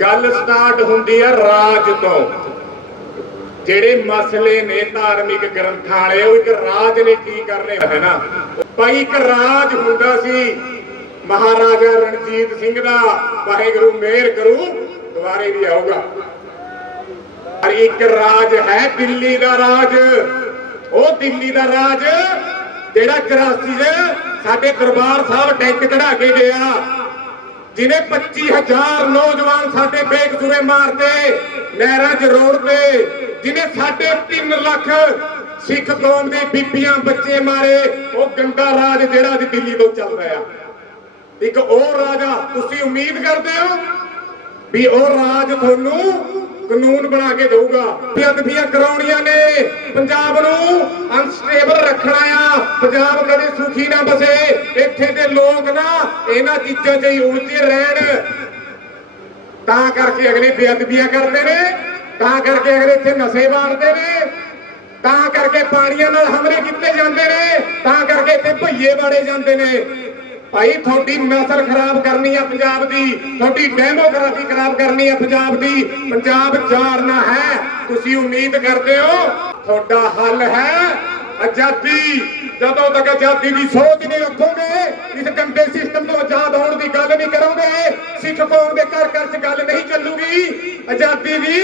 ਗੱਲ ਸਟਾਰਟ ਹੁੰਦੀ ਹੈ ਰਾਜ ਤੋਂ। ਜਿਹੜੇ ਮਸਲੇ ਨੇ ਧਾਰਮਿਕ ਗ੍ਰੰਥਾਂ ਵਾਲੇ, ਉਹ ਇੱਕ ਰਾਜ ਨੇ ਕੀ ਕਰਨੇ ਹੈ ਨਾ? ਭਾਈ, ਇੱਕ ਰਾਜ ਹੁੰਦਾ ਸੀ ਮਹਾਰਾਜਾ ਰਣਜੀਤ ਸਿੰਘ ਦਾ, ਵਾਹਿਗੁਰੂ ਮਿਹਰ ਕਰੂ, ਦੁਬਾਰੇ ਵੀ ਆਊਗਾ। ਪਰ ਇੱਕ ਰਾਜ ਹੈ ਦਿੱਲੀ ਦਾ ਰਾਜ। ਉਹ ਦਿੱਲੀ ਦਾ ਰਾਜ ਜਿਹੜਾ 84 ਚ ਸਾਡੇ ਦਰਬਾਰ ਸਾਹਿਬ ਟੈਂਕ ਚੜਾ ਕੇ ਗਿਆ। ਜਿਨੇ 25000 ਨੌਜਵਾਨ ਸਾਡੇ ਬੇਕਸੂਰੇ ਮਾਰਤੇ ਨਹਿਰਾਂ 'ਚ ਰੋੜਦੇ ਜਿਨੇ ਸਾਡੇ 3 ਲੱਖ ਸਿੱਖ ਕੌਮ ਦੇ ਬੀਬੀਆਂ ਬੱਚੇ ਮਾਰੇ, ਉਹ ਗੰਦਾ ਰਾਜ ਜਿਹੜਾ ਅੱਜ ਦਿੱਲੀ ਤੋਂ ਚੱਲ ਰਿਹਾ। ਇੱਕ ਉਹ ਰਾਜਾ, ਤੁਸੀਂ ਉਮੀਦ ਕਰਦੇ ਹੋ ਵੀ ਉਹ ਰਾਜ ਤੁਹਾਨੂੰ ਕਾਨੂੰਨ ਬਣਾ ਕੇ ਦਊਗਾ? ਬੇਅਦਬੀਆਂ ਕਰਾਉਣੀਆਂ ਨੇ, ਪੰਜਾਬ ਨੂੰ ਅਨਸਟੇਬਲ ਰੱਖਣਾ ਆ, ਪੰਜਾਬ ਕਦੇ ਸੁਖੀ ਨਾ ਬਸੇ। ਇੱਥੇ ਦੇ ਲੋਕ ਨਾ ਇਹਨਾਂ ਚੀਜ਼ਾਂ 'ਚ ਹੀ ਉਲਝੇ ਰਹਿਣ। ਤਾਂ ਕਰਕੇ ਅਗਲੇ ਬੇਅਦਬੀਆਂ ਕਰਦੇ ਨੇ, ਤਾਂ ਕਰਕੇ ਅਗਲੇ ਇੱਥੇ ਨਸ਼ੇ ਵਾਰਦੇ ਨੇ, ਤਾਂ ਕਰਕੇ ਪਾਣੀਆਂ ਨਾਲ ਹਮਲੇ ਕੀਤੇ ਜਾਂਦੇ ਨੇ, ਤਾਂ ਕਰਕੇ ਇੱਥੇ ਭਈਏ ਵਾੜੇ ਜਾਂਦੇ ਨੇ। ਭਾਈ, ਤੁਹਾਡੀ ਨਸਲ ਖਰਾਬ ਕਰਨੀ ਆ ਪੰਜਾਬ ਦੀ, ਤੁਹਾਡੀ ਡੈਮੋਗ੍ਰਾਫੀ ਖਰਾਬ ਕਰਨੀ ਆ ਪੰਜਾਬ ਦੀ। ਪੰਜਾਬ ਜਾਰਨਾ ਹੈ, ਤੁਸੀਂ ਉਮੀਦ ਕਰਦੇ ਹੋ ਤੁਹਾਡਾ ਹੱਲ ਹੈ? ਆਜ਼ਾਦੀ, ਜਦੋਂ ਤੱਕ ਆਜ਼ਾਦੀ ਦੀ ਸੋਚ ਨਹੀਂ ਰੱਖੋਗੇ, ਇਸ ਗੰਦੇ ਸਿਸਟਮ ਤੋਂ ਆਜ਼ਾਦ ਹੋਣ ਦੀ ਗੱਲ ਨਹੀਂ ਕਰੋਗੇ ਸਿੱਖ ਕੌਮ ਦੇ ਘਰ ਘਰ 'ਚ ਗੱਲ ਨਹੀਂ ਚੱਲੂਗੀ। ਆਜ਼ਾਦੀ ਦੀ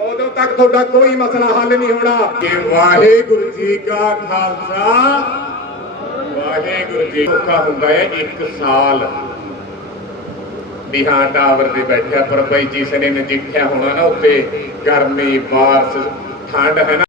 ਉਦੋਂ ਤੱਕ ਤੁਹਾਡਾ ਕੋਈ ਮਸਲਾ ਹੱਲ ਨਹੀਂ ਹੋਣਾ। ਕਿ ਵਾਹਿਗੁਰੂ ਜੀ ਕਾ ਖਾਲਸਾ, ਵਾਹਿਗੁਰੂ ਜੀ ਔਖਾ ਹੁੰਦਾ ਹੈ ਇੱਕ ਸਾਲ ਵੀ ਟਾਵਰ ਤੇ ਬੈਠਿਆ, ਪਰ ਭਾਈ ਜਿਸ ਨੇ ਨਜਿੱਠਿਆ ਹੋਣਾ ਨਾ ਉੱਤੇ, ਗਰਮੀ, ਬਾਰਸ਼, ਠੰਡ ਹੈ ਨਾ।